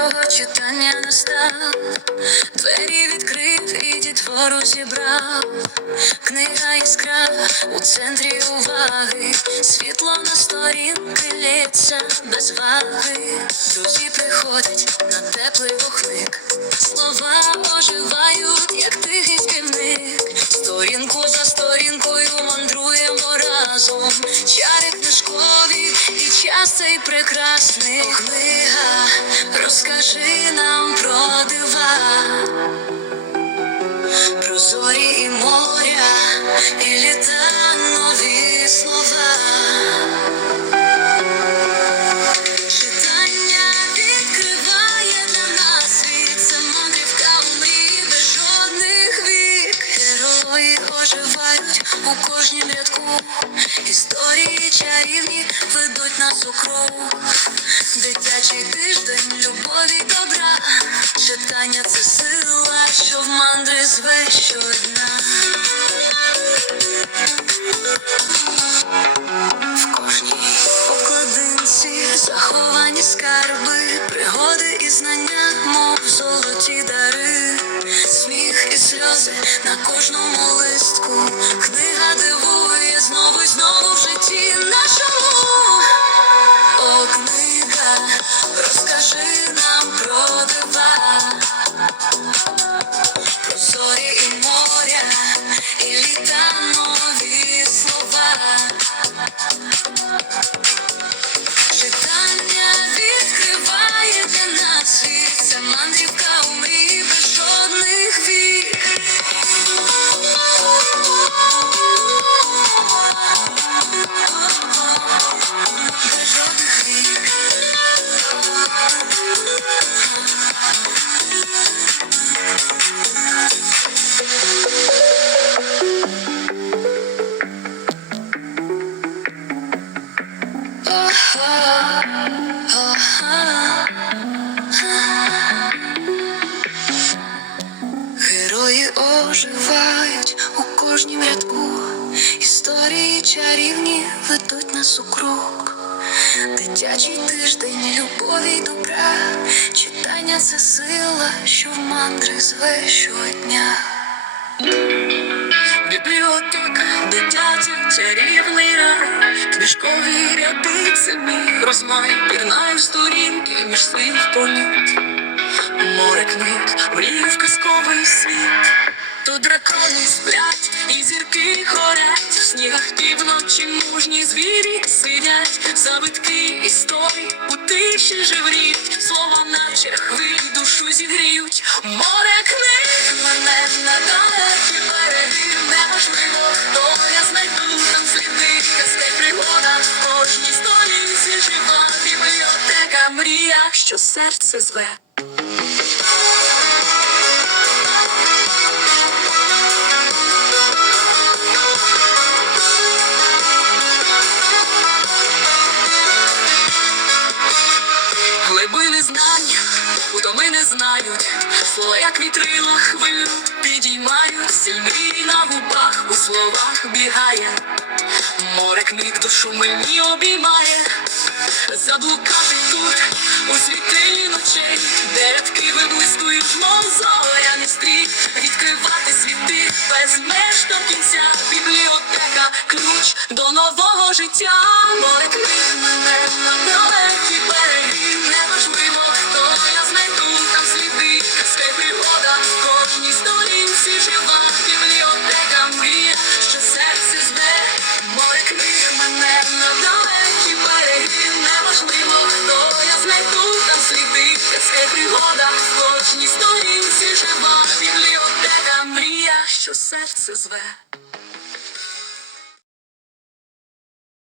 щедрого читання настав, двері відкрив і дітвору зібрав, книга яскрава у центрі уваги, світло на сторінки лється без ваги. Друзі приходять на теплий вогник, слова оживають, як тихий співник. Сторінку за сторінкою мандруємо разом. Чари книжкові і час цей прекрасний. Розкажи нам про дива, про зорі і моря, і літа чарівні ведуть нас у круг. Дитячий тиждень любові й добра. Читання це сила, що в мандри зве щодня. В кожній обкладинці заховані скарби, пригоди і знання, мов золоті дари, сміх і сльози на кожному листку. Книга дивує знову і знову розкажи нам про дива, про зорі і моря, і літа Герої оживають у кожнім рядку, історії чарівні ведуть нас у круг. Дитячий тиждень любові й добра, читання це сила, що в мандри зве щодня. Бібліотека, чарівний рай, книжкові ряди це розмай, пірнаю сторінки між слів понять. Море книг, мрій в казковий світ. Тут дракони сплять і зірки хорять, в снігах півночі мужні звірі сидять, завитки історій у тиші живріють, слова наче хвилі душу зігріють. Море книг мене на серце зве. Глибини знань, утоми не знають, слова як вітрила хвилю підіймають, сіль на губах у словах бігає, море книг душу мені обіймає, заблукати тут у світилі ночей, де рядки виблискують, мов зоряний стрій, відкривати світи без до кінця, бібліотека, ключ до нового життя, молитви мене на пригода, сторінці жива бібліотека, мрія, що серце зве.